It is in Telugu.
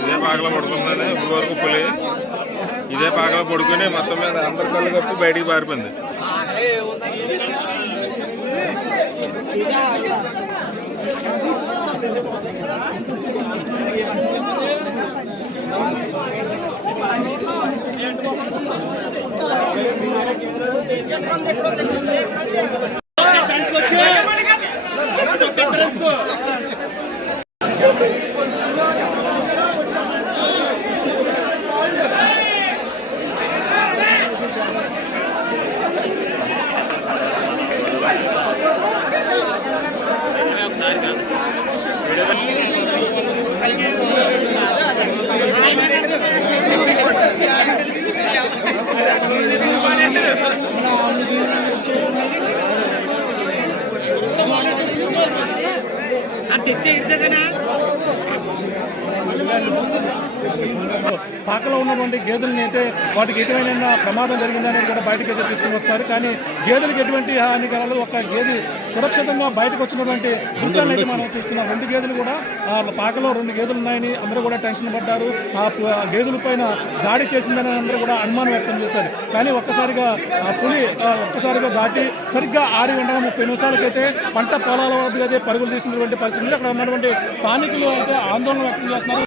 ఇదే పాకలో పడుకుందని ఇప్పుడు వరకు పులి. ఇదే పాకలో పడుకుని మొత్తం మీద అందరి కళ్ళు కప్పి బయటికి పారిపోయింది. తెచ్చే ఇద్దరు కదా 네. పాకలో ఉన్నటువంటి గేదెలని అయితే వాటికి ఎటువంటి ప్రమాదం జరిగిందనేది కూడా బయటకు అయితే తీసుకుని వస్తారు. కానీ గేదెలకు ఎటువంటి హాని కలదు ఒక గేదె సురక్షితంగా బయటకు వచ్చినటువంటి దృశ్యాన్ని అయితే మనం చూస్తున్నాం. రెండు గేదెలు కూడా పాకలో రెండు గేదెలు ఉన్నాయని అందరూ కూడా టెన్షన్ పడ్డారు. ఆ గేదెల పైన దాడి చేసిందని అందరూ కూడా అనుమానం వ్యక్తం చేశారు. కానీ ఒక్కసారిగా ఆ పులి ఒక్కసారిగా దాటి సరిగ్గా ఆరు గంటల ముప్పై నిమిషాలకైతే పంట పొలాల వద్ద అయితే పరుగులు తీసినటువంటి పరిస్థితులు అక్కడ ఉన్నటువంటి స్థానికులు అయితే ఆందోళన వ్యక్తం చేస్తున్నారు